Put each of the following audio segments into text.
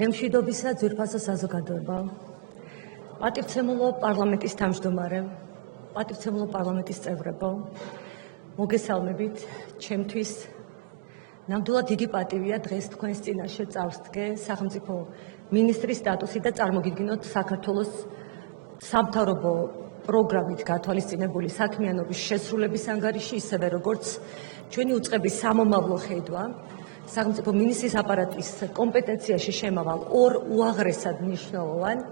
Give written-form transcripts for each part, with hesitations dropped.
დღემშვიდობისა ძვირფასო საზოგადოება, პატივცემულო პარლამენტის თავმჯდომარე, პატივცემულო პარლამენტის წევრებო, მოგესალმებით, ჩემთვის ნამდვილად დიდი პატივია დღეს თქვენს წინაშე წავსდგე სახელმწიფო მინისტრის სტატუსით და წარმოგიდგინოთ საქართველოს სამთავრობო პროგრამით გათვალისწინებული საქმიანობის შესრულების ანგარიში, ისევე როგორც ჩვენი უწყების სამომავლო ხედვა სახელმწიფო მინისტრის აპარატის კომპეტენციაში შემავალ ორ უაღრესად მნიშვნელოვან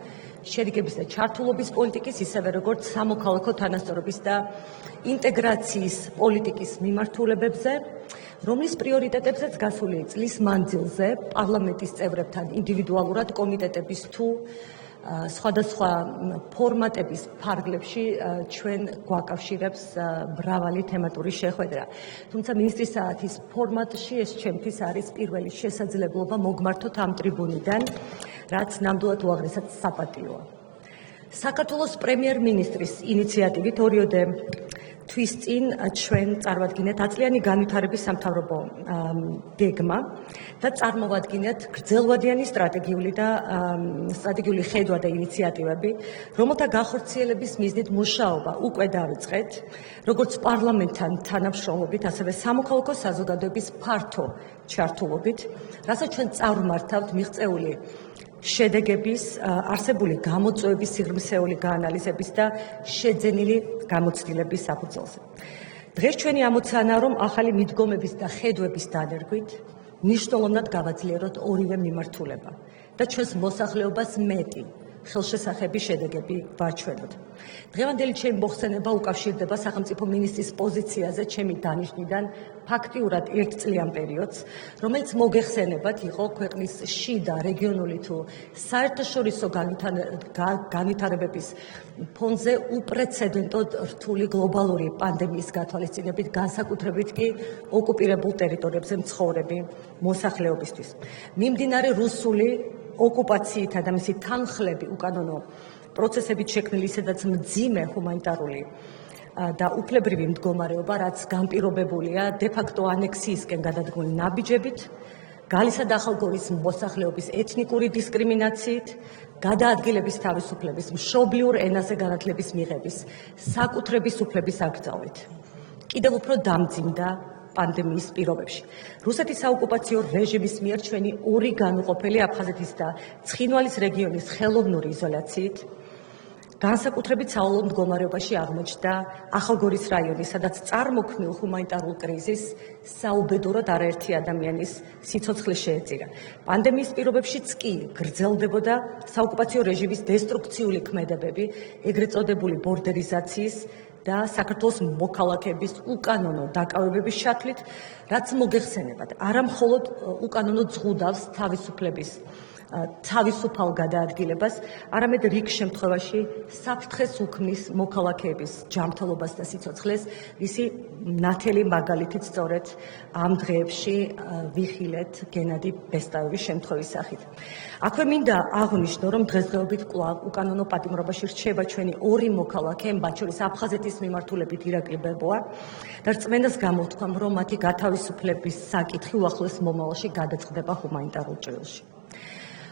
შერიგების და ჩართულობის პოლიტიკის, ისევე როგორც სამოქალაქო თანასწორობის და ინტეგრაციის პოლიტიკის მიმართულებებზე, რომლის პრიორიტეტებზეც გასული წლის მანძილზე პარლამენტის წევრებთან ინდივიდუალურად კომიტეტების თუ სხვადასხვა ფორმატების ფარგლებში ჩვენ გვაკავშირებს მრავალი თემატური შეხვედრა. თუმცა მინისტრის საათის ფორმატში ეს ჩემთვის არის პირველი შესაძლებლობა მოგმართოთ ამ ტრიბუნიდან, რაც ნამდვილად უაღრესად საპატიოა. საქართველოს პრემიერ-მინისტრის ინიციატივით ორიოდე თვის წინ ჩვენ წარმოვადგინეთ აწლიანი განვითარების სამთავრობო გეგმა და წარმოვადგინეთ გრძელვადიანი სტრატეგიული ხედვა და ინიციატივები, რომელთა გახორციელების მიზნით მუშაობა უკვე დავიწყეთ, როგორც პარლამენტთან თანამშრომლობით, ასევე სამოქალაქო საზოგადოების ფართო ჩართულობით, რასაც ჩვენ წარუმართავთ მიღწეული შედეგების, არსებული გამოწვევების სიღრმისეული გაანალიზების და შეძენილი გამოცდილების საფუძველზე. დღეს ჩვენი ამოცანაა, რომ ახალი მიდგომების და ხედვების დანერგვით მნიშვნელოვნად გავაძლიეროთ ორივე მიმართულება და ჩვენს მოსახლეობას მეტი ხელშესახები შედეგები ვაჩვენოთ. დღევანდელი ჩემი მოხსენება უკავშირდება სახელმწიფო მინისტრის პოზიციაზე ჩემი დანიშვნიდან ფაქტიურად ერთწლიან პერიოდს, რომელიც მოგეხსენებათ იყო ქვეყნის შიდა, რეგიონული თუ საერთაშორისო განვითარებების ფონზე უპრეცედენტოდ რთული გლობალური პანდემიის გათვალისწინებით, განსაკუთრებით კი ოკუპირებულ ტერიტორიებზე მცხოვრები მოსახლეობისთვის. მიმდინარე რუსული ოკუპაციითა და მისი თანხლები უკანონო პროცესებით შექმნილი ისედაც მძიმე ჰუმანიტარული და უფლებრივი მდგომარეობა, რაც განპირობებულია დე-ფაქტო ანექსიისკენ გადადგმული ნაბიჯებით, გალისა და ახალგორის მოსახლეობის ეთნიკური დისკრიმინაციით, გადაადგილების თავისუფლების, მშობლიურ ენაზე განათლების მიღების, საკუთრების უფლების აკრძალვით. კიდევ უფრო დამძიმდა პანდემიის პირობებში. რუსეთის საოკუპაციო რეჟიმის მიერ ჩვენი ორი განუყოფელი აფხაზეთის და ცხინვალის რეგიონის ხელოვნური იზოლაციით, განსაკუთრებით საოლო მდგომარეობაში აღმოჩნდა ახალგორის რაიონი, სადაც წარმოქმნილ ჰუმანიტარულ კრიზისს საუბედუროდ არაერთი ადამიანის სიცოცხლე შეეწირა. პანდემიის პირობებშიც კი გრძელდებოდა საოკუპაციო რეჟიმის დესტრუქციული ქმედებები, ეგრეთ წოდებული ბორდერიზაციის და საქართველოს მოქალაქეების უკანონო დაკავებების ჩათვლით, რაც მოგეხსენებათ, არა მხოლოდ უკანონო ზღუდავს თავისუფლების თავისუფალ გადაადგილებას, არამედ რიგ შემთხვევაში საფრთხეს უქმნის მოქალაქეების ჯანმრთელობას და სიცოცხლეს, ვისი ნათელი მაგალითით სწორედ ამ დღეებში ვიხილეთ გენადი ბესტაევის შემთხვევის სახით. აქვე მინდა აღვნიშნო, რომ დღესდღეობით კვლავ უკანონო პატიმრობაში რჩება ჩვენი ორი მოქალაქე, მათ შორის აფხაზეთის მიმართულებით ირაკლი ბებოა და რწმენას გამოვთქვამ, რომ მათი გათავისუფლების საკითხი უახლოეს მომავალში გადაწყდება ჰუმანიტარულ ჭრილში.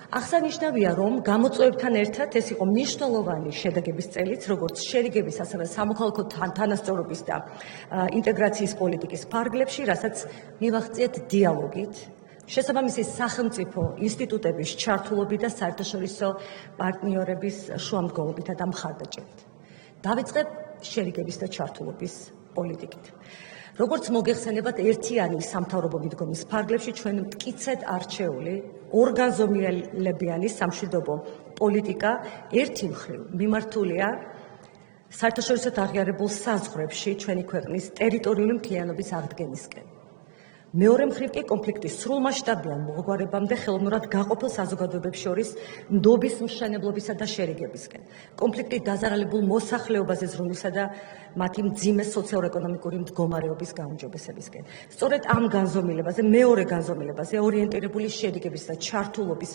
აღსანიშნავია, რომ გამოწვევებთან ერთად ეს იყო მნიშვნელოვანი შედეგების წელიც, როგორც შერიგების, ასევე სამოქალაქო თანასწორობის და ინტეგრაციის პოლიტიკის ფარგლებში, რასაც მივაღწიეთ დიალოგით, შესაბამისი სახელმწიფო ინსტიტუტების ჩართულობით და საერთაშორისო პარტნიორების შუამდგომლობითა და მხარდაჭერით. დავიწყებ შერიგების და ჩართულობის პოლიტიკით. როგორც მოგეხსენებათ, ერთიანი სამთავრობო მიდგომის ფარგლებში ჩვენ მტკიცედ არჩეული ორგანზომილებიანი სამშვიდობო პოლიტიკა ერთი მხრივ მიმართულია საერთაშორისოდ აღიარებულ საზღვრებში ჩვენი ქვეყნის ტერიტორიული მთლიანობის აღდგენისკენ. მეორე მხრივ კი კონფლიქტის სრულმასშტაბიან მოგვარებამდე ხელოვნურად გაყოფილ საზოგადოებებს შორის ნდობის მშენებლობისა და შერიგებისკენ, კონფლიქტით დაზარალებულ მოსახლეობაზე ზრუნვისა და მათი მძიმე სოციალურ-ეკონომიკური მდგომარეობის გაუმჯობესებისკენ. სწორედ ამ განზომილებაზე, მეორე განზომილებაზე ორიენტირებული შერიგების და ჩართულობის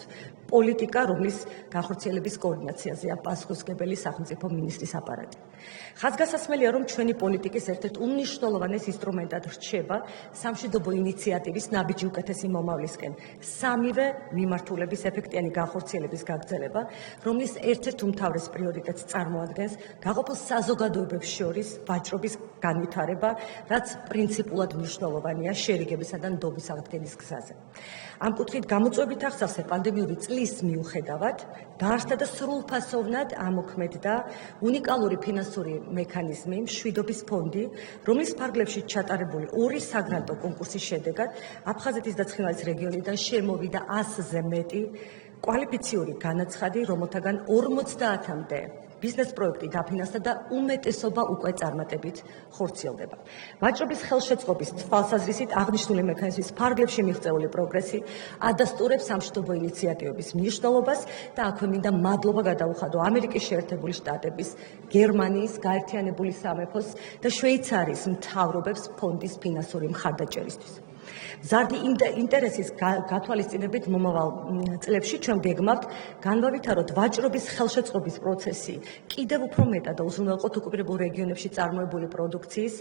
პოლიტიკა, რომლის განხორციელების კოორდინაციაზეა პასუხისმგებელი სახელმწიფო მინისტრის აპარატი. ხაზგასასმელია, რომ ჩვენი პოლიტიკის ერთ-ერთ უმნიშვნელოვანეს ინსტრუმენტად რჩება სამშვიდობო ინიციატივის ნაბიჯი უკეთესი მომავლისკენ სამივე მიმართულების ეფექტიანი განხორციელების გაგრძელება, რომლის ერთ-ერთ უმთავრეს პრიორიტეტს წარმოადგენს გაყოფილ საზოგადოებებს შორის ვაჭრობის განვითარება, რაც პრინციპულად მნიშვნელოვანია შერიგებისა და ნდობის აღდგენის გზაზე. Ამ კუთხით გამოწვევით ახსავსე პანდემიური წლის მიუხედავად დაარსდა და სრულფასოვნად ამოქმედდა უნიკალური ფინანსური მექანიზმი, მშვიდობის ფონდი, რომლის ფარგლებში ჩატარებული 2 საგრანტო კონკურსის შედეგად აფხაზეთის და ცხინვალის რეგიონიდან შემოვიდა 100-ზე მეტი კვალიფიციური განაცხადი, რომელთაგან 50-მდე ბიზნეს პროექტი დაფინანსდა და უმეტესობა უკვე წარმატებით ხორციელდება. ვაჭრობის ხელშეწყობის თვალსაზრისით აღნიშნული მექანიზმის ფარგლებში მიღწეული პროგრესი ადასტურებს სამშვიდობო ინიციატივების მნიშვნელობას და აქვე მინდა მადლობა გადაუხადო ამერიკის შეერთებული შტატების, გერმანიის, გაერთიანებული სამეფოს და შვეიცარიის მთავრობებს ფონდის ფინანსური მხარდაჭერისთვის. ზარდი ინტერესის გათვალისწინებით მომავალ წლებში ჩვენ გეგმავთ განვავითაროთ ვაჭრობის ხელშეწყობის პროცესი კიდევ უფრო მეტად და უზრუნველყოთ ოკუპირებულ რეგიონებში წარმოებული პროდუქციის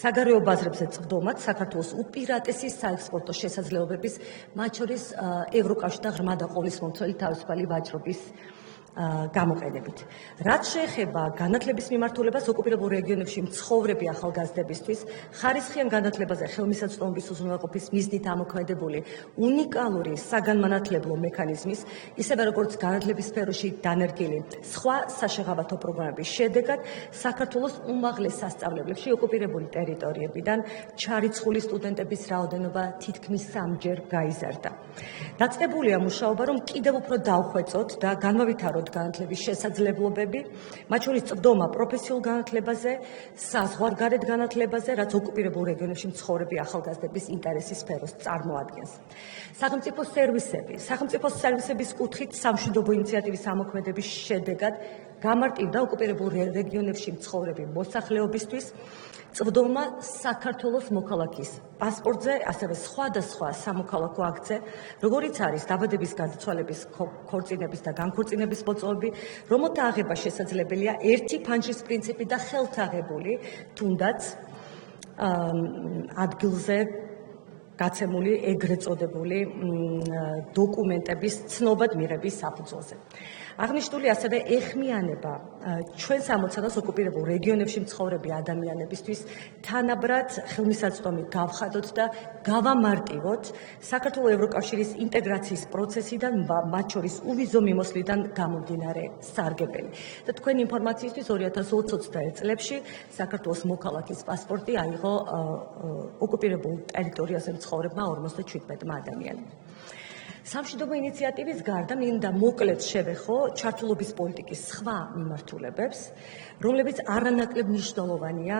საგარეო ბაზრებზე წვდომაც საქართველოს უპირატესი საექსპორტო შესაძლებლობების, მათ შორის ევროკავშირ და ღრმა და ყოვლისმომცველი თავისუფალი ვაჭრობის გამოყენებით. რაც შეეხება განათლების მიმართულებას ოკუპირებულ რეგიონებში მცხოვრები ახალგაზრდებისთვის, ხარისხიან განათლებაზე ხელმისაწვდომობის უზრუნველყოფის მიზნით ამოქმედებული უნიკალური საგანმანათლებლო მექანიზმის, ისევე როგორც განათლების სფეროში დანერგილი სხვა საშეღავათო პროგრამების შედეგად, საქართველოს უმაღლეს სასწავლებლებში ოკუპირებული ტერიტორიებიდან ჩარიცხული სტუდენტების რაოდენობა თითქმის 3-ჯერ გაიზარდა. დაწნებულია მუშაობა, რომ კიდევ უფრო დავხვეწოთ და განვავითაროთ განათლების შესაძლებლობები, მათ შორის წვდომა პროფესიულ განათლებაზე, საზღვარგარეთ განათლებაზე, რაც ოკუპირებულ რეგიონებში მცხოვრები ახალგაზრდების ინტერესის სფეროს წარმოადგენს. სახელმწიფო სერვისების კუთხით სამშვიდობო ინიციატივის ამოქმედების შედეგად გამარტივდა ოკუპირებულ რეგიონებში მცხოვრები მოსახლეობისთვის წვდომა საქართველოს მოქალაქის პასპორტზე, ასევე სხვადასხვა სამოქალაქო აქტზე, როგორიც არის დაბადების გარდაცვალების ქორწინების და განქორწინების მოწვევები, რომელთა აღება შესაძლებელია ერთი ფანჯრის პრინციპით და ხელთაღებული, თუნდაც ადგილზე გაცემული ეგრეთ წოდებული დოკუმენტების ცნობად მიღების საფუძველზე. აღნიშნული ასევე ეხმიანება ჩვენს ამოცანას ოკუპირებულ რეგიონებში მცხოვრები ადამიანებისთვის თანაბრად ხელმისაწვდომი გავხადოთ და გავამარტივოთ საქართველოს ევროკავშირის ინტეგრაციის პროცესიდან, მათ შორის უვიზო მიმოსვლიდან გამომდინარე სარგებელი. და თქვენი ინფორმაციისთვის 2021 წლებში საქართველოს მოქალაქის პასპორტი აიღო ოკუპირებულ ტერიტორიაზე მცხოვრებმა 57 ადამიანმა. სამშვიდობო ინიციატივის გარდა მინდა მოკლედ შევეხო ჩართულობის პოლიტიკის სხვა მიმართულებებს, რომლებიც არანაკლებ მნიშვნელოვანია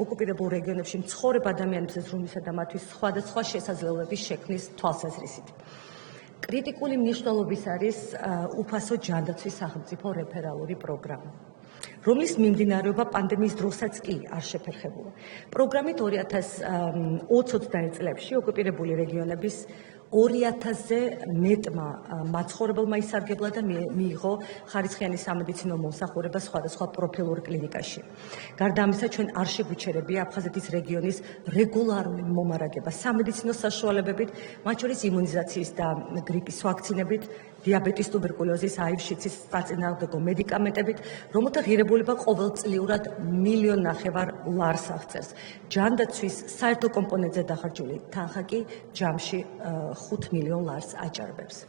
ოკუპირებულ რეგიონებში მცხოვრებ ადამიანებზე ზრუნვისა და მათთვის სხვადასხვა შესაძლებლობების შექმნის თვალსაზრისით. კრიტიკული მნიშვნელობის არის უფასო ჯანდაცვის სახელმწიფო რეფერალური პროგრამა, რომლის მიმდინარეობა პანდემიის დროსაც კი არ შეფერხებულა. პროგრამით 2020-21 წლებში ოკუპირებული რეგიონების 2000-ზე მეტმა მაცხოვრებელმა ისარგებლა და მიიღო ხარისხიანი სამედიცინო მომსახურება სხვადასხვა პროფილურ კლინიკაში. გარდა ამისა, ჩვენ არ შეგვიჩერებია აფხაზეთის რეგიონის რეგულარული მომარაგება სამედიცინო საშუალებებით, მათ შორის იმუნიზაციის და გრიპის ვაქცინებით, დიაბეტის, ტუბერკულოზის, აივ-შიცის საწინააღმდეგო მედიკამენტებით, რომელთა ღირებულება ყოველწლიურად 1,5 მილიონ ლარს აღწევს. ჯანდაცვის საერთო კომპონენტზე დახარჯული თანხა კი ჯამში 5 მილიონ ლარს აჭარბებს.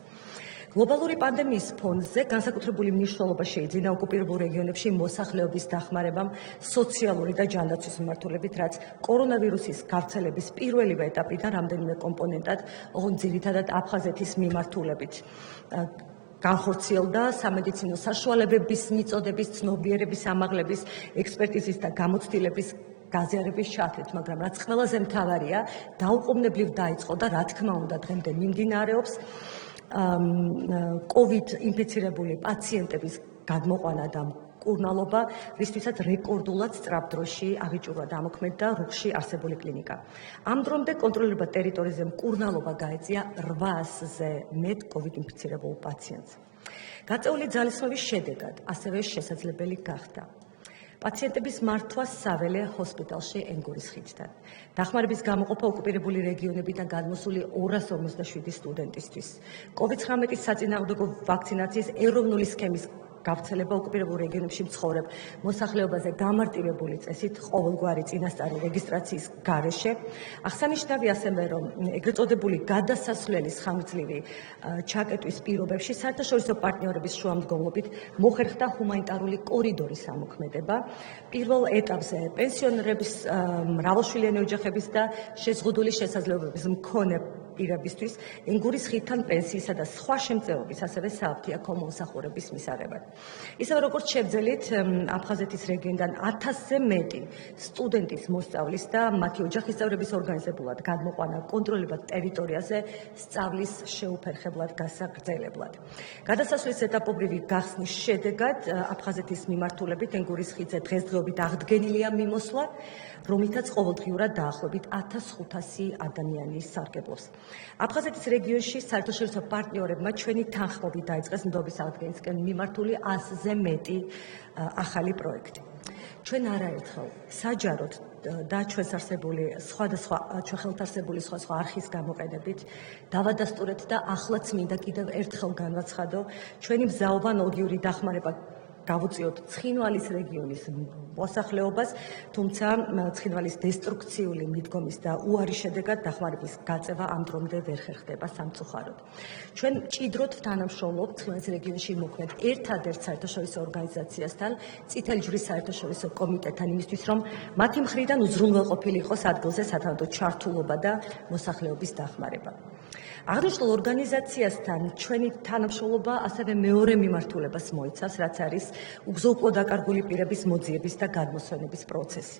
გლობალური პანდემიის ფონზე განსაკუთრებული მნიშვნელობა შეიძინა ოკუპირებულ რეგიონებში მოსახლეობის დახმარებამ სოციალური და ჯანდაცვის მიმართულებით, რაც კორონავირუსის გავრცელების პირველივე ეტაპიდან რამდენიმე კომპონენტად, ოღონდ ძირითადად აფხაზეთის მიმართულებით განხორციელდა სამედიცინო საშუალებების მიწოდების, ცნობიერების ამაღლების, ექსპერტიზის და გამოცდილების გაზიარების ჩათვლით, მაგრამ რაც ყველაზე მთავარია, დაუყოვნებლივ დაიწყო და რა თქმა უნდა დღემდე მიმდინარეობს COVID ინფიცირებული პაციენტების გადმოყვანა და მკურნალობა, რისთვისაც რეკორდულად სწრაფ დროში აღიჭურვა დამოქმედდა რუხში არსებული კლინიკა. ამ დრომდე კონტროლირებად ტერიტორიაზე მკურნალობა გაეწია 800-ზე მეტ COVID ინფიცირებულ პაციენტს. გაწეული ძალისხმევის შედეგად ასევე შესაძლებელი გახდა პაციენტების მართვა საველე ჰოსპიტალში ენგურის ხიდთან. დახმარების გამოყოფა ოკუპირებული რეგიონებიდან გადმოსული 257 სტუდენტისთვის. COVID-19 საწინააღმდეგო ვაქცინაციის ეროვნული სქემის გავრცელება ოკუპირებულ რეგიონებში მცხოვრებ მოსახლეობაზე გამარტივებული წესით ყოველგვარი წინასწარი რეგისტრაციის გარეშე. აღსანიშნავი ასევე, რომ ეგრეთ წოდებული გადასასვლელის ხანგრძლივი ჩაკეტვის პირობებში საერთაშორისო პარტნიორების შუამდგომლობით მოხერხდა ჰუმანიტარული კორიდორის ამოქმედება. პირველ ეტაპზე პენსიონერების, მრავალშვილიანი ოჯახების და შეზღუდული შესაძლებლობების მქონე პირებისთვის ენგურის ხიდთან პენსიისა და სხვა შემწეობის, ასევე სააფთიაქო მომსახურების მისაღებად. ისევე როგორც შევძელით, აფხაზეთის რეგიონიდან 1000-ზე მეტი სტუდენტის მოსწავლის და მათი ოჯახის წევრების ორგანიზებულად გადმოყვანა კონტროლებად ტერიტორიაზე სწავლის შეუფერხებლად გასაგრძელებლად. გადასასვლის ეტაპობრივი გახსნის შედეგად აფხაზეთის მიმართულებით ენგურის ხიდზე დღესდღეობით აღდგენილია მიმოსვლა, რომლითაც ყოველდღიურად დაახლოებით 1500 ადამიანი სარგებლობს. აფხაზეთის რეგიონში საერთაშორისო პარტნიორებმა ჩვენი თანხმობით დაიწყეს ნდობის აღდგენისკენ მიმართული 100-ზე მეტი ახალი პროექტი. ჩვენ არაერთხელ საჯაროდ და ჩვენს არსებული სხვადასხვა არხის გამოყენებით დავადასტურეთ და ახლაც მინდა კიდევ ერთხელ განვაცხადო, ჩვენი მზაობა ნოლგიური დახმარება გავუწიოთ ცხინვალის რეგიონის მოსახლეობას, თუმცა ცხინვალის დესტრუქციული მიდგომის და უარის შედეგად დახმარების გაწევა ამ დრომდე ვერ ხერხდება სამწუხაროდ. ჩვენ მჭიდროდ თანამშრომლობთ ცხინვალის რეგიონში მოქმედ ერთადერთ საერთაშორისო ორგანიზაციასთან, წითელი ჯვრის საერთაშორისო კომიტეტთან იმისთვის, რომ მათი მხრიდან უზრუნველყოფილი იყოს ადგილზე სათავადო ჩართულობა და მოსახლეობის დახმარება. აღნიშნულ ორგანიზაციასთან ჩვენი თანამშრომლობა ასევე მეორე მიმართულებას მოიცავს, რაც არის უგზო-უკვლო დაკარგული პირების მოძიების და გადმოსვენების პროცესი,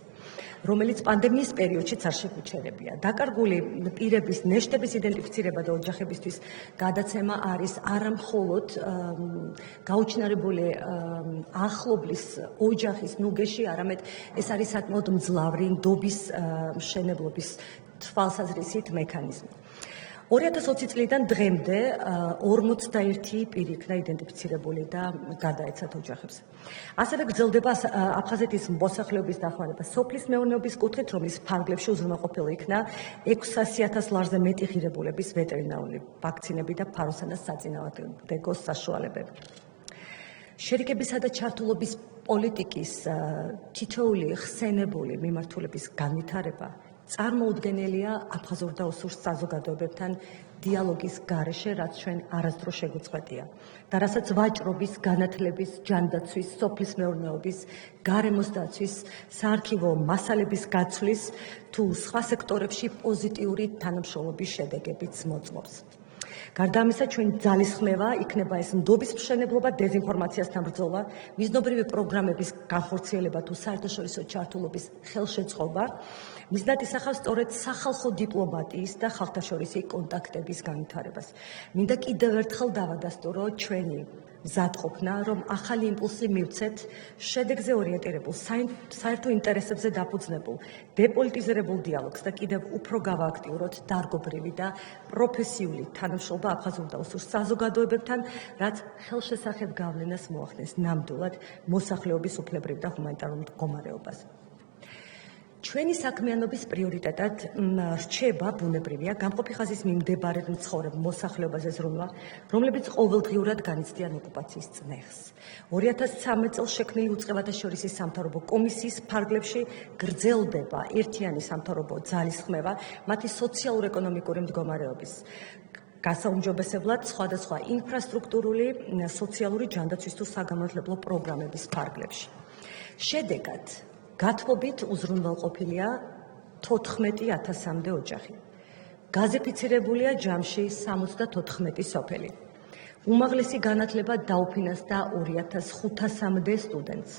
რომელიც პანდემიის პერიოდშიც არ შეგვიჩერებია. დაკარგული პირების ნეშტების იდენტიფიცირება და ოჯახებისთვის გადაცემა არის არა მხოლოდ გაუჩინარებული ახლობლის ოჯახის ნუგეში, არამედ ეს არის საკმაოდ მძლავრი ნდობის მშენებლობის თვალსაზრისით მექანიზმი. 2020 წლიდან დღემდე 41 პირი იქნა იდენტიფიცირებული და გადაეცათ ოჯახებს. ასევე გრძელდება აფხაზეთის მოსახლეობის დახმარება სოფლის მეურნეობის კუთხით, რომლის ფარგლებში უზრუნველყოფილი იქნა 600,000 ლარზე მეტი ღირებულების ვეტერინარული ვაქცინები და ფაროსანას საწინააღმდეგო საშუალებები. შერიკებისა და ჩართულობის პოლიტიკის თითოეული ხსენებული მიმართულების განვითარება წარმოუდგენელია აფხაზურ და ოსურ საზოგადოებებთან დიალოგის გარეშე, რაც ჩვენ არასდროს შეგვიწყვეტია და რასაც ვაჭრობის, განათლების, ჯანდაცვის, სოფლის მეურნეობის, გარემოს დაცვის, საარქივო მასალების გაცვლის თუ სხვა სექტორებში პოზიტიური თანამშრომლობის შედეგებიც მოწმობს. გარდა ამისა, ჩვენი ძალისხმევა იქნება ეს ნდობის მშენებლობა, დეზინფორმაციასთან ბრძოლა, მიზნობრივი პროგრამების განხორციელება თუ საერთაშორისო ჩართულობის ხელშეწყობა. მიზნად ისახავს სწორედ სახალხო დიპლომატიის და ხალხთაშორისი კონტაქტების განვითარებას. მინდა კიდევ ერთხელ დავადასტურო ჩვენი მზადყოფნა, რომ ახალი იმპულსი მივცეთ შედეგზე ორიენტირებულ, საერთო ინტერესებზე დაფუძნებულ, დეპოლიტიზირებულ დიალოგს და კიდევ უფრო გავააქტიუროთ დარგობრივი და პროფესიული თანამშრომლობა აფხაზურ და ოსურ საზოგადოებებთან, რაც ხელშესახებ გავლენას მოახდენს ნამდვილად მოსახლეობის უფლებრივ და ჰუმანიტარულ მდგომარეობაზე. ჩვენი საქმიანობის პრიორიტეტად რჩება ბუნებრივია გამყოფი ხაზის მიმდებარედ მცხოვრებ მოსახლეობაზე ზრუნვა, რომლებიც ყოველდღიურად განიცდიან ოკუპაციის წნეხს. 2013 წელს შექმნილი უწყებათა-შორისი სამთავრობო კომისიის ფარგლებში გრძელდება ერთიანი სამთავრობო ძალისხმევა მათი სოციალურ-ეკონომიკური მდგომარეობის გასაუმჯობესებლად სხვადასხვა ინფრასტრუქტურული, სოციალური ჯანდაცვის თუ საგანმანათლებლო პროგრამების ფარგლებში. შედეგად გათბობით უზრუნველყოფილია 14,000-მდე ოჯახი. გაზიფიცირებულია ჯამში 74 სოფელი. უმაღლესი განათლება დაუფინანსდა 2500-მდე სტუდენტს.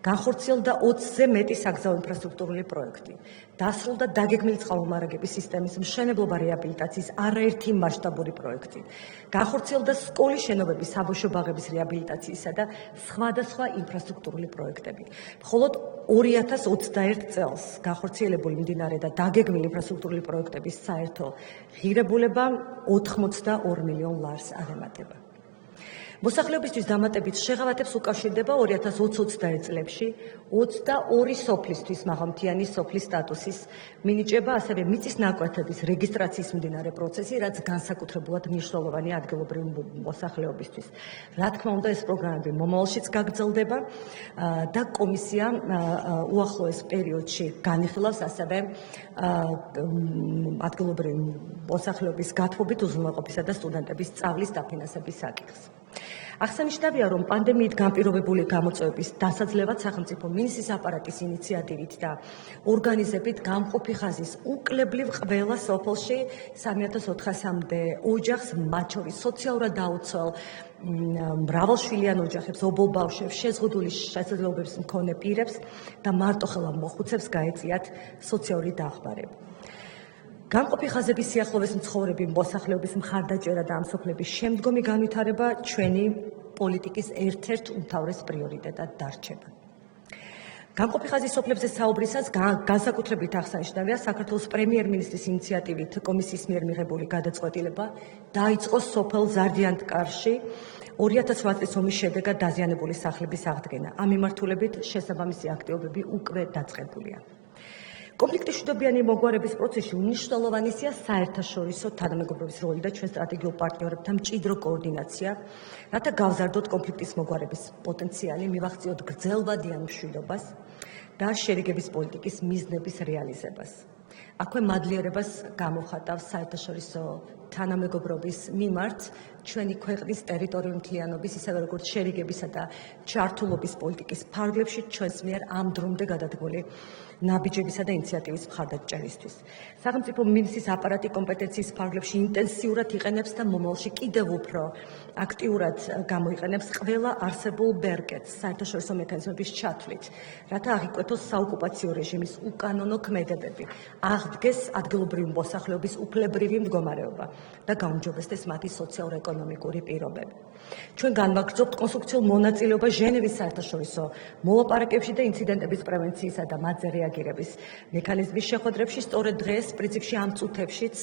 განხორციელდა 20-ზე მეტი საგზაო ინფრასტრუქტურული პროექტი. დასრულდა დაგეგმილი წყალმომარაგების სისტემის მშენებლობა რეაბილიტაციის არაერთი მასშტაბური პროექტი. განხორციელდა სკოლის შენობების, საბავშვო ბაღების რეაბილიტაციისა და სხვადასხვა ინფრასტრუქტურული პროექტები. მხოლოდ 2021 წელს განხორციელებული მიმდინარე და დაგეგმილი ინფრასტრუქტურული პროექტების საერთო ღირებულება 82 მილიონ ლარს აღემატება. მოსახლეობისთვის დამატებით შეღავათებს უკავშირდება 2020-21 წლებში 22 სოფლისთვის მაღალმთიანი სოფლის სტატუსის მინიჭება, ასევე მიწის ნაკვეთების რეგისტრაციის მიმდინარე პროცესი, რაც განსაკუთრებულად მნიშვნელოვანია ადგილობრივი მოსახლეობისთვის. რა თქმა უნდა, ეს პროგრამები მომავალშიც გაგრძელდება და კომისია უახლოეს პერიოდში განიხილავს ასევე ადგილობრივი მოსახლეობის გათბობით უზრუნველყოფისა და სტუდენტების სწავლის დაფინანსების საკითხს. აღსანიშნავია, რომ პანდემიით განპირობებული გამოწვევების დასაძლევად სახელმწიფო მინისტრის აპარატის ინიციატივით და ორგანიზებით გამყოფი ხაზის უკლებლივ ყველა სოფელში 3400-მდე ოჯახს, მათ შორის სოციალურად დაუცველ მრავალშვილიან ოჯახებს, ობოლ ბავშვებს, შეზღუდული შესაძლებლობების მქონე პირებს და მარტოხელა მოხუცებს გაეწიათ სოციალური დახმარება. გამყოფი ხაზების სიახლოვეს მცხოვრები მოსახლეობის მხარდაჭერა და ამსოფლების შემდგომი განვითარება ჩვენი პოლიტიკის ერთ-ერთ უმთავრეს პრიორიტეტად დარჩება. გამყოფი ხაზის სოფლებზე საუბრისას განსაკუთრებით აღსანიშნავია საქართველოს პრემიერ-მინისტრის ინიციატივით კომისიის მიერ მიღებული გადაწყვეტილება დაიწყო სოფელ ზარდიანთკარში 2008 წლის ომის შედეგად დაზიანებული სახლების აღდგენა. ამ მიმართულებით შესაბამისი აქტივობები უკვე დაწყებულია. კონფლიქტის მშვიდობიანი მოგვარების პროცესში უმნიშვნელოვანესია საერთაშორისო თანამეგობრობის როლი და ჩვენ სტრატეგიულ პარტნიორებთან მჭიდრო კოორდინაცია, რათა გავზარდოთ კონფლიქტის მოგვარების პოტენციალი, მივახციოთ გრძელვადიან მშვიდობას და შერიგების პოლიტიკის მიზნების რეალიზებას. აქვე მადლიერებას გამოხატავს საერთაშორისო თანამეგობრობის მიმართ ჩვენი ქვეყნის ტერიტორიული მთლიანობის, ისევე როგორც შერიგებისა და ჩართულობის პოლიტიკის ფარგლებში ჩვენს მიერ ამ დრომდე გადადგმული ნაბიჯებისა და ინიციატივის მხარდაჭერისთვის. სახელმწიფო მინისტრის აპარატი კომპეტენციის ფარგლებში ინტენსიურად იყენებს და მომავალში კიდევ უფრო აქტიურად გამოიყენებს ყველა არსებულ ბერკეტს საერთაშორისო მექანიზმების ჩათვლით, რათა აღიკვეთოს საოკუპაციო რეჟიმის უკანონო ქმედებები, აღდგეს ადგილობრივი მოსახლეობის უფლებრივი მდგომარეობა და გაუმჯობესდეს მათი სოციალურ-ეკონომიკური პირობები. ჩვენ განვაგრძობთ კონსტრუქციულ მონაწილეობას ჟენევის საერთაშორისო მოლაპარაკებებში და ინციდენტების პრევენციისა და მათზე რეაგირების მექანიზმის შეხვედრებში. სწორედ დღეს, პრინციპში ამ წუთებშიც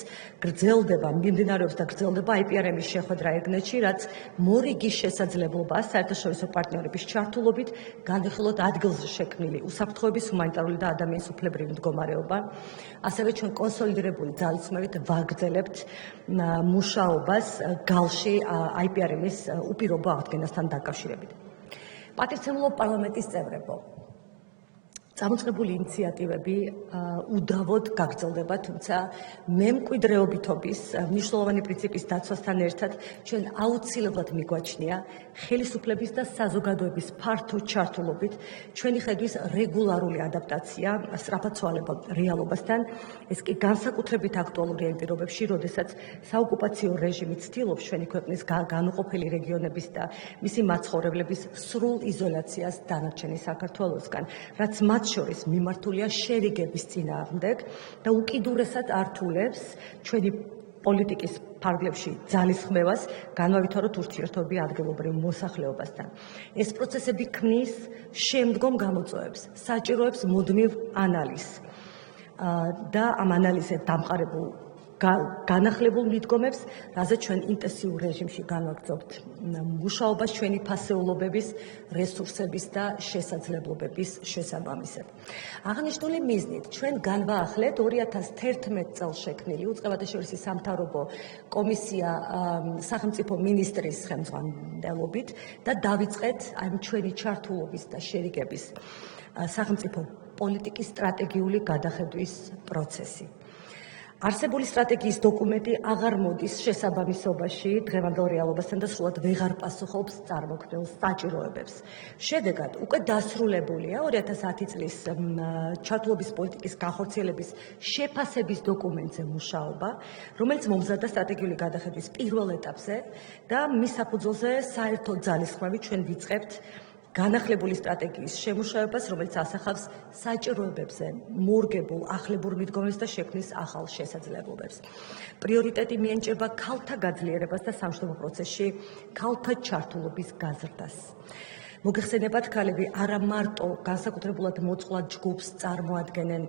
მიმდინარეობს და გრძელდება IPRM-ის შეხვედრა ეგნეთში, რაც მორიგის შესაძლებლობას საერთაშორისო პარტნიორების ჩართულობით განვიხილოთ ადგილზე შექმნილი უსაფრთხოების, ჰუმანიტარული და ადამიანის უფლებრივი მდგომარეობა. ასევე ჩვენ კონსოლიდირებული ძალისხმევით ვაგრძელებთ მუშაობას გალში IPRM-ის უპირობო აღდგენასთან დაკავშირებით. პატივცემულო პარლამენტის წევრებო, წამოწყებული ინიციატივები უდავოდ გაგრძელდება, თუმცა მემკვიდრეობითობის მნიშვნელოვანი პრინციპის დაცვასთან ერთად ჩვენ აუცილებლად მიგვაჩნია ხელისუფლების და საზოგადოების ფართო ჩართულობით ჩვენი ხედვის რეგულარული ადაპტაცია სწრაფაცვალებელ რეალობასთან. ეს კი განსაკუთრებით აქტუალურია იმ პირობებში, როდესაც საოკუპაციო რეჟიმი ცდილობს ჩვენი ქვეყნის განუყოფელი რეგიონების და მისი მაცხოვრებლების სრულ იზოლაციას დანარჩენი საქართველოსგან, რაც მათ შორის მიმართულია შერიგების წინააღმდეგ და უკიდურესად ართულებს ჩვენი პოლიტიკის ფარგლებში ძალისხმევას განვავითაროთ ურთიერთობები ადგილობრივ მოსახლეობასთან. ეს პროცესები ქმნის შემდგომ გამოწვევებს, საჭიროებს მუდმივ ანალიზს და ამ ანალიზზე დამყარებულ განახლებულ მიდგომებს, რაზეც ჩვენ ინტენსიურ რეჟიმში განვაგრძობთ მუშაობას ჩვენი ფასეულობების, რესურსების და შესაძლებლობების შესაბამისად. აღნიშნული მიზნით ჩვენ განვაახლეთ 2011 წელს შექმნილი უწყებადაშორისი სამთავრობო კომისია სახელმწიფო მინისტრის ხელმძღვანელობით და დავიწყეთ ამ ჩვენი ჩართულობის და შერიგების სახელმწიფო პოლიტიკის სტრატეგიული გადახედვის პროცესი. არსებული სტრატეგიის დოკუმენტი აღარ მოდის შესაბამისობაში დღევანდელ რეალობასთან და სრულად ვეღარ პასუხობს წარმოქმნილ საჭიროებებს. შედეგად, უკვე დასრულებულია 2010 წლის ჩართულობის პოლიტიკის განხორციელების შეფასების დოკუმენტზე მუშაობა, რომელიც მომზადდა სტრატეგიული გადახედვის პირველ ეტაპზე და მის საფუძველზე საერთო ძალისხმევით ჩვენ ვიწყებთ განახლებული სტრატეგიის შემუშავებას, რომელიც ასახავს საჭიროებებზე მორგებულ ახლებურ მიდგომებს და შექმნის ახალ შესაძლებლობებს. პრიორიტეტი მიენიჭება ქალთა გაძლიერებას და სამშვიდობო პროცესში ქალთა ჩართულობის გაზრდას. მოგეხსენებათ, ქალები არა მარტო განსაკუთრებულად მოწყვლად ჯგუფს წარმოადგენენ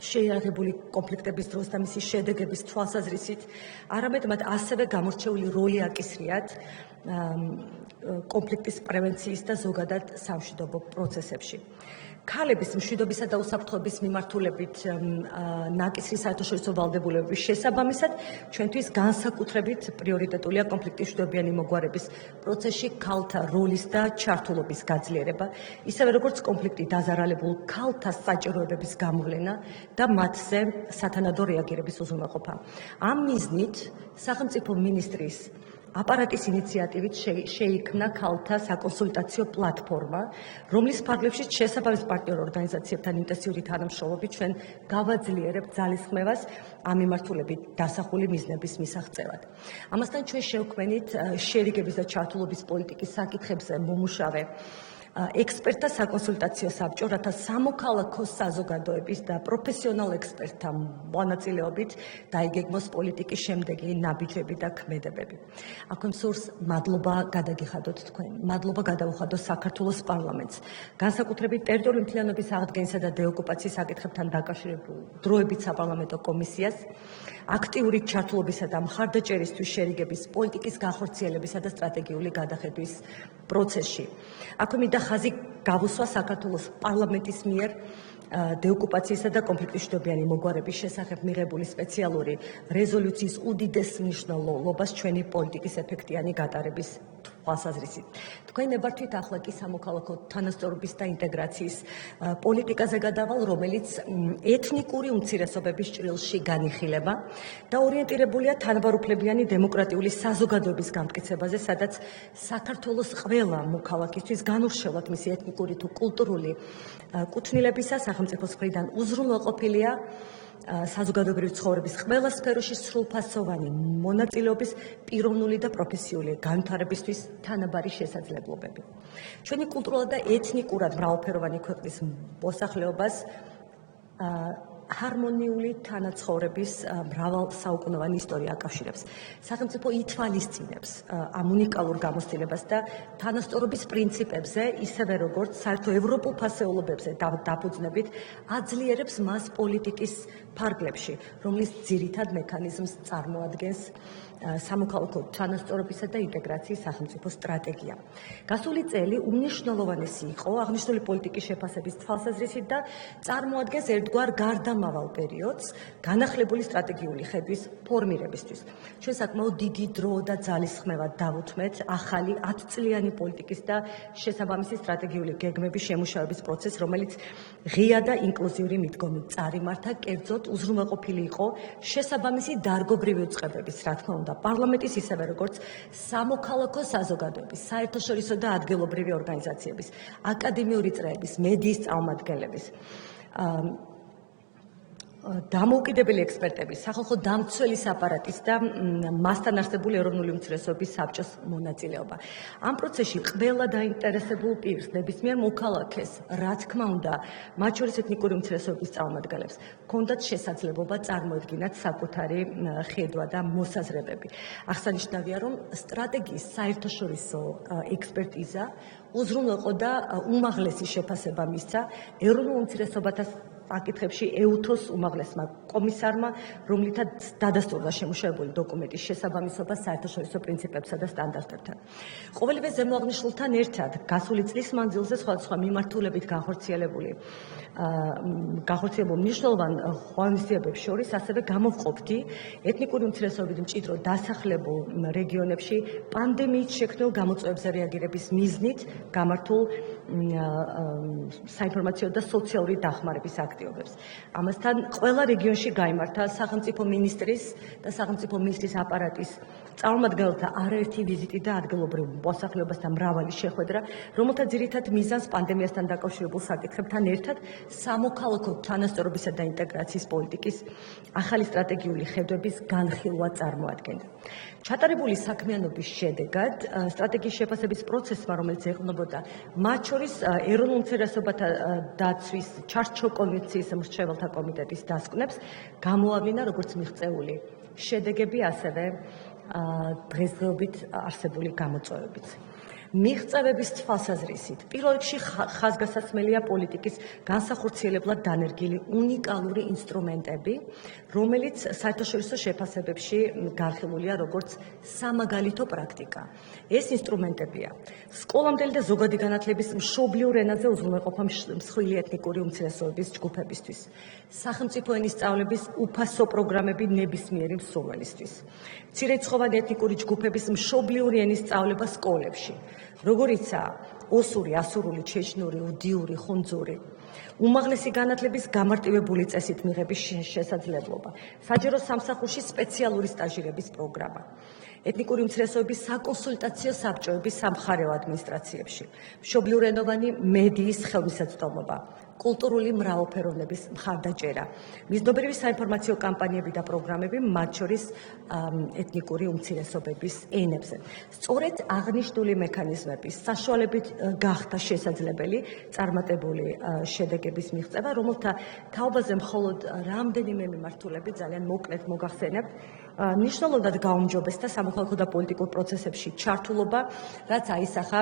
შეიარაღებული კონფლიქტების დროს და მისი შედეგების თვალსაზრისით, არამედ მათ ასევე გამორჩეული როლი აკისრიათ კონფლიქტის პრევენციის და ზოგადად სამშვიდობო პროცესებში. ქალების მშვიდობისა და უსაფრთხოების მიმართულებით ნაკისრი საერთაშორისო ვალდებულებების შესაბამისად ჩვენთვის განსაკუთრებით პრიორიტეტულია კონფლიქტის მშვიდობიანი მოგვარების პროცესში ქალთა როლის და ჩართულობის გაძლიერება, ისევე როგორც კონფლიქტი დაზარალებულ ქალთა საჭიროებების გამოვლენა და მათზე სათანადო რეაგირების უზრუნველყოფა. ამ მიზნით სახელმწიფო მინისტრის აპარატის ინიციატივით შეიქმნა ქალთა საკონსულტაციო პლატფორმა, რომლის ფარგლებშიც შესაბამის პარტნიორ ორგანიზაციებთან ინტენსიური თანამშრომლობით ჩვენ გავაძლიერებთ ძალისხმევას ამ მიმართულებით დასახული მიზნების მისაღწევად. ამასთან ჩვენ შევქმნით შერიგების და ჩართულობის პოლიტიკის საკითხებზე მომუშავე ექსპერტთა საკონსულტაციო საბჭო, რათა სამოქალაქო საზოგადოების და პროფესიონალ ექსპერტთა მონაწილეობით დაიგეგმოს პოლიტიკის შემდეგი ნაბიჯები და ქმედებები. აქვე მსურს მადლობა გადაგიხადოთ თქვენ. მადლობა გადავუხადოთ საქართველოს პარლამენტს, განსაკუთრებით ტერიტორიული მთლიანობის აღდგენისა და დეოკუპაციის საკითხებთან დაკავშირებულ დროებით საპარლამენტო კომისიას, აქტიური ჩართულობისა და მხარდაჭერისთვის შერიგების პოლიტიკის განხორციელებისა და სტრატეგიული გადახედვის პროცესში. აქვე მინდა ხაზი გავუსვა საქართველოს პარლამენტის მიერ დეოკუპაციისა და კონფლიქტის მშვიდობიანი მოგვარების შესახებ მიღებული სპეციალური რეზოლუციის უდიდეს მნიშვნელობას ჩვენი პოლიტიკის ეფექტიანი გატარების თვალსაზრისით. თქვენ ნებართვით ახლა კი სამოქალაქო თანასწორობის და ინტეგრაციის პოლიტიკაზე გადავალ, რომელიც ეთნიკური უმცირესობების ჭრილში განიხილება და ორიენტირებულია თანაბარუფლებიანი დემოკრატიული საზოგადოების გამტკიცებაზე, სადაც საქართველოს ყველა მოქალაქისთვის განურჩევლად მისი ეთნიკური თუ კულტურული კუთვნილებისა სახელმწიფოს მხრიდან უზრუნველყოფილია საზოგადოებრივი ცხოვრების ყველა სფეროში სრულფასოვანი მონაწილეობის პიროვნული და პროფესიული განვითარებისთვის თანაბარი შესაძლებლობები. ჩვენი კულტურულად და ეთნიკურად მრავალფეროვანი ქვეყნის მოსახლეობას ჰარმონიული თანაცხოვრების მრავალსაუკუნოვანი ისტორია აკავშირებს. სახელმწიფო ითვალისწინებს ამ უნიკალურ გამოცდილებას და თანასწორობის პრინციპებზე, ისევე როგორც საერთო ევროპულ ფასეულობებზე დაფუძნებით, აძლიერებს მას პოლიტიკის ფარგლებში, რომლის ძირითად მექანიზმს წარმოადგენს სამოქალაქო თანასწორობისა და ინტეგრაციის სახელმწიფო სტრატეგია. გასული წელი უმნიშვნელოვანესი იყო აღნიშნული პოლიტიკის შეფასების თვალსაზრისით და წარმოადგენს ერთგვარ გარდამავალ პერიოდს განახლებული სტრატეგიული ხედვის ფორმირებისთვის. ჩვენ საკმაოდ დიდი დრო და ძალისხმევა დავუთმეთ ახალი 10-წლიანი პოლიტიკის და შესაბამისი სტრატეგიული გეგმების შემუშავების პროცესს, რომელიც ღია და ინკლუზიური მიდგომით წარიმართა, კერძოდ უზრუნველყოფილი იყო შესაბამისი დარგობრივი უწყებების, რა თქმა უნდა, პარლამენტის, ისევე როგორც სამოქალაქო საზოგადოების, საერთაშორისო და ადგილობრივი ორგანიზაციების, აკადემიური წრეების, მედიის წარმომადგენლების, დამოუკიდებელი ექსპერტების, სახალხო დამცველის აპარატის და მასთან არსებული ეროვნული უმცირესობების საბჭოს მონაწილეობა. ამ პროცესში ყველა დაინტერესებულ პირს, ნებისმიერ მოქალაქეს, რა თქმა უნდა, მათ შორის ეთნიკური უმცირესობების წარმომადგენლებს, ჰქონდათ შესაძლებლობა წარმოედგინათ საკუთარი ხედვა და მოსაზრებები. აღსანიშნავია, რომ სტრატეგიის საერთაშორისო ექსპერტიზა უზრუნველყო და უმაღლესი შეფასება მისცა ეროვნულ უმცირესობათა საკითხებში EUTHO-ს უმაღლესმა კომისარმა, რომლითაც დადასტურდა შემუშავებული დოკუმენტის შესაბამისობა საერთაშორისო პრინციპებსა და სტანდარტებთან. ყოველივე ზემოაღნიშნულთან ერთად, გასული წლის მანძილზე სხვადასხვა მიმართულებით განხორციელებულ მნიშვნელოვან ღონისძიებებს შორის ასევე გამოვყოფდი ეთნიკური უმცირესობებით მჭიდრო დასახლებულ რეგიონებში პანდემიით შექმნილ გამოწვევებზე რეაგირების მიზნით გამართულ საინფორმაციო და სოციალური დახმარების აქტივობებს. ამასთან ყველა რეგიონში გაიმართა სახელმწიფო მინისტრის და სახელმწიფო მინისტრის აპარატის წარმომადგენელთა არაერთი ვიზიტი და ადგილობრივ მოსახლეობასთან მრავალი შეხვედრა, რომელთა ძირითად მიზანს პანდემიასთან დაკავშირებულ საკითხებთან ერთად სამოქალაქო თანასწორობისა და ინტეგრაციის პოლიტიკის ახალი სტრატეგიული ხედვების განხილვა წარმოადგენდა. ჩატარებული საქმიანობის შედეგად სტრატეგიის შეფასების პროცესმა, რომელიც ეყრდნობოდა მათ შორის ეროვნულ უმცირესობათა დაცვის ჩარჩო კონვენციის მრჩეველთა კომიტეტის დასკვნებს, გამოავლინა როგორც მიღწეული შედეგები, ასევე დღესდღეობით არსებული გამოწვევებიც. მიღწევების თვალსაზრისით პირველ რიგში ხაზგასაცმელია პოლიტიკის განსახორციელებლად დანერგილი უნიკალური ინსტრუმენტები, რომელიც საერთაშორისო შეფასებებში გარხილულია როგორც სამაგალითო პრაქტიკა. ეს ინსტრუმენტებია სკოლამდელი და ზოგადი განათლების მშობლიურ ენაზე უზრუნველყოფა მსხვილი ეთნიკური უმცირესობების ჯგუფებისთვის, სახელმწიფო ენის სწავლების უფასო პროგრამები ნებისმიერი მსურველისთვის, მცირერიცხოვანი ეთნიკური ჯგუფების მშობლიური ენის სწავლება სკოლებში, როგორიცაა ოსური, ასურული, ჩეჩნური, უდიური, ხუნძური, უმაღლესი განათლების გამარტივებული წესით მიღების შესაძლებლობა, საჯარო სამსახურში სპეციალური სტაჟირების პროგრამა, ეთნიკური უმცირესობების საკონსულტაციო საბჭოების სამხარეო ადმინისტრაციებში, მშობლიურენოვანი მედიის ხელმისაწვდომობა, კულტურული მრავალფეროვნების მხარდაჭერა, მიზნობრივი საინფორმაციო კამპანიები და პროგრამები, მათ შორის ეთნიკური უმცირესობების ენებზე. სწორედ აღნიშნული მექანიზმები საშუალებით გახდა შესაძლებელი წარმატებული შედეგების მიღწევა, რომელთა თაობაზე მხოლოდ რამდენიმე მიმართულებით ძალიან მოკლედ მოგახსენებთ. ნიშნულოვნად გაუმჯობესდა სამოქალაქო და პოლიტიკურ პროცესებში ჩართულობა, რაც აისახა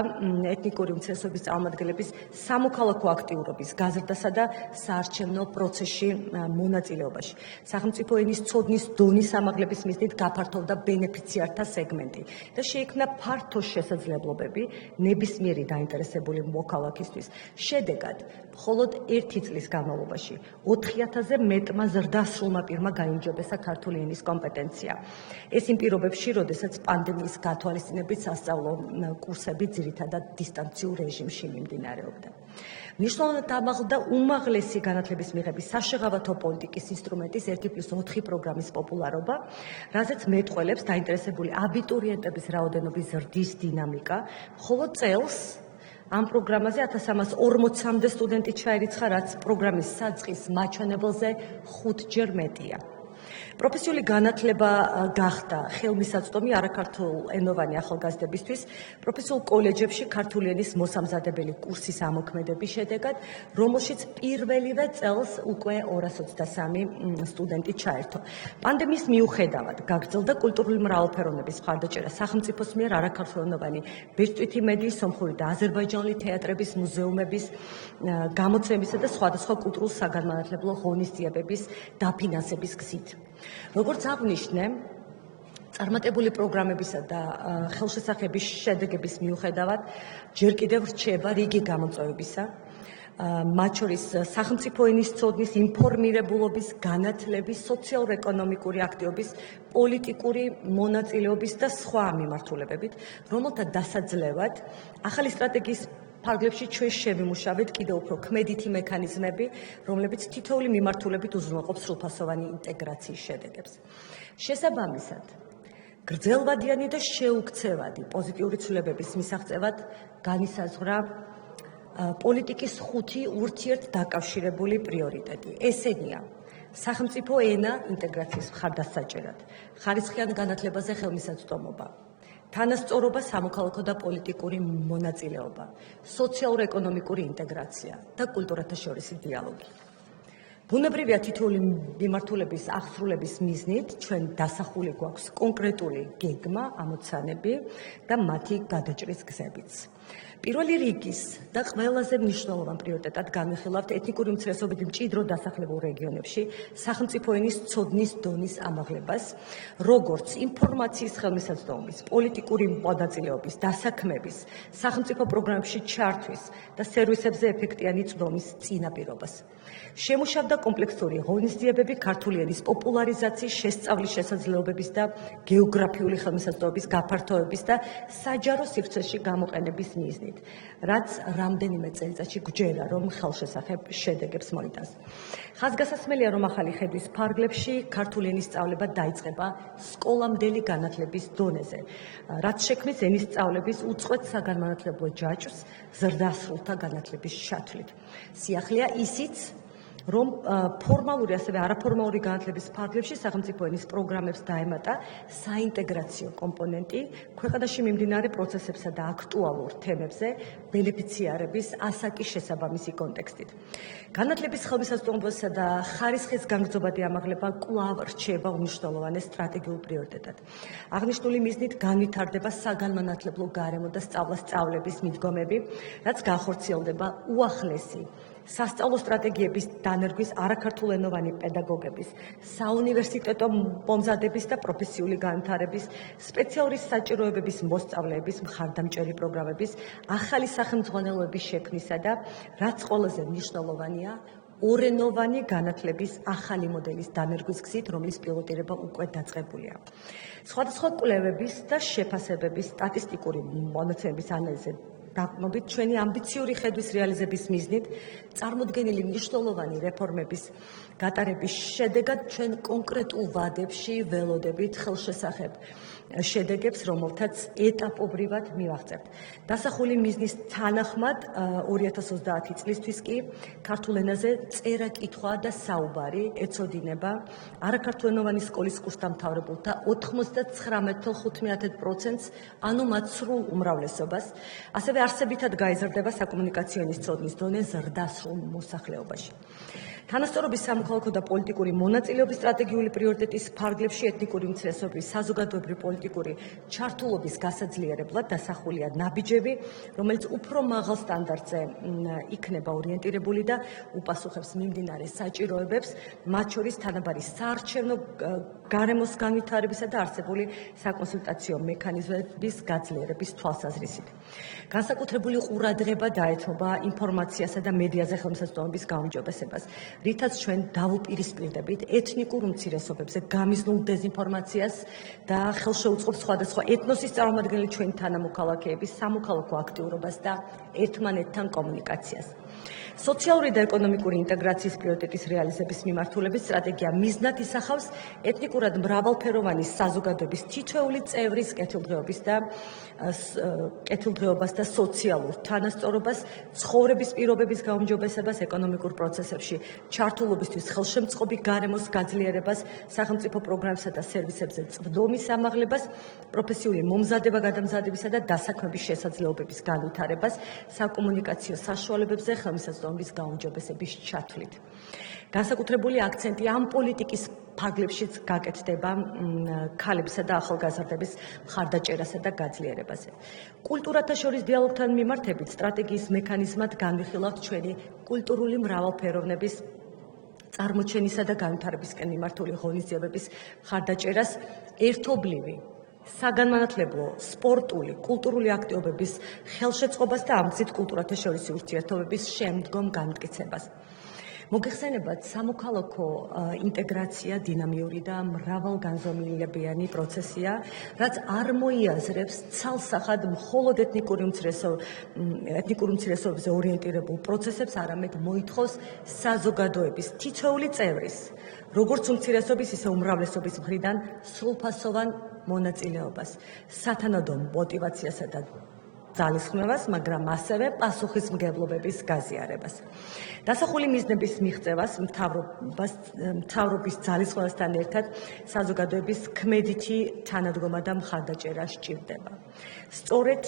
ეთნიკური უმცირესობების წარმომადგენლების სამოქალაქო აქტიურობის გაზრდასა და საარჩევნო პროცესში მონაწილეობაში. სახელმწიფო ენის ცოდნის დონის ამაღლების მიზნით გაფართოვდა ბენეფიციართა სეგმენტი და შეიქმნა ფართო შესაძლებლობები ნებისმიერი დაინტერესებული მოქალაქისთვის. შედეგად, მხოლოდ 1 წლის განმავლობაში 4000-ზე მეტმა ზრდასრულმა პირმა გაიმჯობესა ქართული ენის კომპეტენცია. ეს იმ პირობებში, როდესაც პანდემიის გათვალისწინებით სასწავლო კურსები ძირითადად დისტანციურ რეჟიმში მიმდინარეობდა. მნიშვნელოვნად ამაღლდა უმაღლესი განათლების მიღების საშეღავათო პოლიტიკის ინსტრუმენტის 1+4 პროგრამის პოპულარობა, რაზეც მეტყველებს დაინტერესებული აბიტურიენტების რაოდენობის ზრდის დინამიკა, ხოლო წელს ამ პროგრამაზე 1340-მდე სტუდენტი ჩაირიცხა, რაც პროგრამის საწყის მაჩვენებელზე 5-ჯერ მეტია. პროფესიული განათლება გახდა ხელმისაწვდომი არაქართულ ენოვანი ახალგაზრდებისთვის პროფესიულ კოლეჯებში ქართული ენის მოსამზადებელი კურსის ამოქმედების შედეგად, რომელშიც პირველივე წელს უკვე 223 სტუდენტი ჩაერთო. პანდემიის მიუხედავად გაგრძელდა კულტურული მრავალფეროვნების მხარდაჭერა სახელმწიფოს მიერ არაქართულენოვანი ბეჭდვითი მედიის, სომხური და აზერბაიჯანული თეატრების, მუზეუმების გამოცემისა და სხვადასხვა კულტურულ საგანმანათლებლო ღონისძიებების დაფინანსების გზით. როგორც აღვნიშნე, წარმატებული პროგრამებისა და ხელშესახების შედეგების მიუხედავად, ჯერ კიდევ რჩება რიგი გამოწვევებისა, მათ შორის სახელმწიფო ენის ცოდნის, ინფორმირებულობის, განათლების, სოციალურ-ეკონომიკური აქტივობის, პოლიტიკური მონაწილეობის და სხვა მიმართულებებით, რომელთა დასაძლევად ახალი სტრატეგიის ფარგლებში ჩვენ შევიმუშავეთ კიდევ უფრო ქმედითი მექანიზმები, რომლებიც თითოეული მიმართულებით უზრუნველყოფს სრულფასოვანი ინტეგრაციის შედეგებს. შესაბამისად, გრძელვადიანი და შეუქცევადი პოზიტიური ცვლილებების მისაღწევად განისაზღვრა პოლიტიკის 5 ურთიერთდაკავშირებული პრიორიტეტი. ესენია: სახელმწიფო ენა ინტეგრაციის მხარდასაჭერად, ხარისხიან განათლებაზე ხელმისაწვდომობა, თანასწორობა, სამოქალაქო და პოლიტიკური მონაწილეობა, სოციალურ-ეკონომიკური ინტეგრაცია და კულტურათა შორისი დიალოგი. ბუნებრივია, თითოეული მიმართულების აღსრულების მიზნით ჩვენ დასახული გვაქვს კონკრეტული გეგმა, ამოცანები და მათი გადაჭრის გზებიც. პირველი რიგის და ყველაზე მნიშვნელოვან პრიორიტეტად განვიხილავთ ეთნიკური უმცირესობების მჭიდრო დასახლებულ რეგიონებში სახელმწიფო ენის ცოდნის დონის ამაღლებას, როგორც ინფორმაციის ხელმისაწვდომობის, პოლიტიკური მონაწილეობის, დასაქმების, სახელმწიფო პროგრამებში ჩართვის და სერვისებზე ეფექტიანი წვდომის წინაპირობას. შემუშავდა კომპლექსური ღონისძიებები ქართული ენის პოპულარიზაციის, შესწავლის შესაძლებლობების და გეოგრაფიული ხელმისაწვდომების გაფართოების და საჯარო სივრცეში გამოყენების მიზნით, რაც რამდენიმე წელიწადში გვჯერა, რომ ხელშესახებ შედეგებს მოიტანს. ხაზგასაცმელია, რომ ახალი ხედვის ფარგლებში ქართული ენის სწავლება დაიწყება სკოლამდელი განათლების დონეზე, რაც შექმნის ენის სწავლების უწყვეტ საგანმანათლებლო ჯაჭვს ზრდასრულთა განათლების ჩათვლით. სიახლეა ისიც, რომ ფორმალური ასევე არაფორმალური განათლების ფარგლებში სახელმწიფო ენის პროგრამებს დაემატა საინტეგრაციო კომპონენტი ქვეყანაში მიმდინარე პროცესებსა და აქტუალურ თემებზე ბენეფიციარების ასაკის შესაბამისი კონტექსტით. განათლების ხელმისაწვდომობასა და ხარისხის განგრძობადი ამაღლება კვლავ რჩება უმნიშვნელოვანეს სტრატეგიულ პრიორიტეტად. აღნიშნული მიზნით განვითარდება საგანმანათლებლო გარემო და სწავლების მიდგომები, რაც განხორციელდება უახლესი სასწავლო სტრატეგიების დანერგვის არაქართულენოვანი პედაგოგების, საუნივერსიტეტო მომზადების და პროფესიული განვითარების, სპეციალური საჭიროებების მოსწავლეების მხარდამჭერი პროგრამების, ახალი სახელმძღვანელოების შექმნისა და რაც ყველაზე მნიშვნელოვანია, ორენოვანი განათლების ახალი მოდელის დანერგვის გზით, რომლის პილოტირება უკვე დაწყებულია. სხვადასხვა კვლევების და შეფასებების სტატისტიკური მონაცემების ანალიზზე დაყრდნობით ჩვენი ამბიციური ხედვის რეალიზების მიზნით წარმოდგენილი მნიშვნელოვანი რეფორმების გატარების შედეგად ჩვენ კონკრეტულ ვადებში ველოდებით ხელშესახებ შედეგებს, რომელთაც ეტაპობრივად მივაღწევთ. დასახული მიზნის თანახმად 2030 წლისთვის კი ქართულ ენაზე წერა-კითხვა და საუბარი ეწოდინება არაქართულენოვანი სკოლის კურსდამთავრებულთა 99.5%-ს, ანუ მათ სრულ უმრავლესობას, ასევე არსებითად გაიზრდება საკომუნიკაციო ენის ცოდნის დონე ზრდასრულ მოსახლეობაში. თანასწორობის სამოქალაქო და პოლიტიკური მონაწილეობის სტრატეგიული პრიორიტეტის ფარგლებში ეთნიკური უმცირესობების საზოგადოებრივი პოლიტიკური ჩართულობის გასაძლიერებლად დასახულია ნაბიჯები, რომელიც უფრო მაღალ სტანდარტზე იქნება ორიენტირებული და უპასუხებს მიმდინარე საჭიროებებს, მათ შორის თანაბარი საარჩევნო გარემოს განვითარებისა და არსებული საკონსულტაციო მექანიზმების გაძლიერების თვალსაზრისით. განსაკუთრებული ყურადღება დაეთმობა ინფორმაციასა და მედიაზე ხელმისაწვდომობის გაუმჯობესებას, რითაც ჩვენ დავუპირისპირდებით ეთნიკურ უმცირესობებზე გამიზნულ დეზინფორმაციას და ხელშეუწყობს სხვადასხვა ეთნოსის წარმომადგენელი ჩვენი თანამოქალაქეების სამოქალაქო აქტიურობას და ერთმანეთთან კომუნიკაციას. სოციალური და ეკონომიკური ინტეგრაციის პრიორიტეტის რეალიზების მიმართულებით სტრატეგია მიზნად ისახავს ეთნიკურად მრავალფეროვანი საზოგადოების თითოეული წევრის კეთილდღეობას და სოციალურ თანასწორობას, ცხოვრების პირობების გაუმჯობესებას, ეკონომიკურ პროცესებში ჩართულობისთვის ხელშემწყობი გარემოს გაძლიერებას, სახელმწიფო პროგრამებსა და სერვისებზე წვდომის ამაღლებას, პროფესიული მომზადება-გადამზადებისა და დასაქმების შესაძლებლობების განვითარებას, საკომუნიკაციო საშუალებებზე ხელმისაწვდომობის გაუმჯობესების ჩათვლით. განსაკუთრებული აქცენტი ამ პოლიტიკის ფარგლებშიც გაკეთდება ქალებისა და ახალგაზრდების მხარდაჭერასა და გაძლიერებაზე. კულტურათა შორის დიალოგთან მიმართებით სტრატეგიის მექანიზმად განვიხილავთ ჩვენი კულტურული მრავალფეროვნების წარმოჩენისა და განვითარებისკენ მიმართული ღონისძიებების მხარდაჭერას ერთობლივი საგანმანათლებლო, სპორტული, კულტურული აქტივობების ხელშეწყობას და ამ გზით კულტურათა შორისი ურთიერთობების შემდგომ განმტკიცებას. მოგეხსენებათ, სამოქალაქო ინტეგრაცია დინამიური და მრავალგანზომილებიანი პროცესია, რაც არ მოიაზრებს ცალსახად მხოლოდ ეთნიკურ უმცირესობებზე ორიენტირებულ პროცესებს, არამედ მოითხოვს საზოგადოების თითოეული წევრის, როგორც უმცირესობის, ისე უმრავლესობის მხრიდან სრულფასოვან მონაწილეობას, სათანადო мотивაციასა და ძალისხმევას, მაგრამ ასევე პასუხისმგებლობების გაზიარებას. დასახული მიზნების მიღწევას მთავრობის ძალისხმევასთან ერთად საზოგადოების ქმედითი თანადგომა და მხარდაჭერა სჭირდება. სწორედ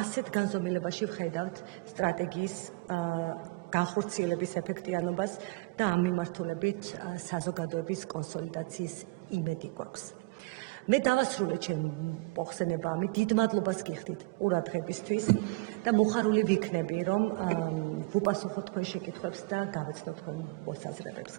ასეთ განზომილებაში ვხედავთ სტრატეგიის განხორციელების ეფექტიანობას და ამ მიმართულებით საზოგადოების კონსოლიდაციის იმედი გვაქვს. მე დავასრულე ჩემი მოხსენება ამით, დიდ მადლობას გიხდით ყურადღებისთვის და მოხარული ვიქნები, რომ ვუპასუხოთ თქვენ შეკითხვებს და გავეცნოთ თქვენ მოსაზრებებს.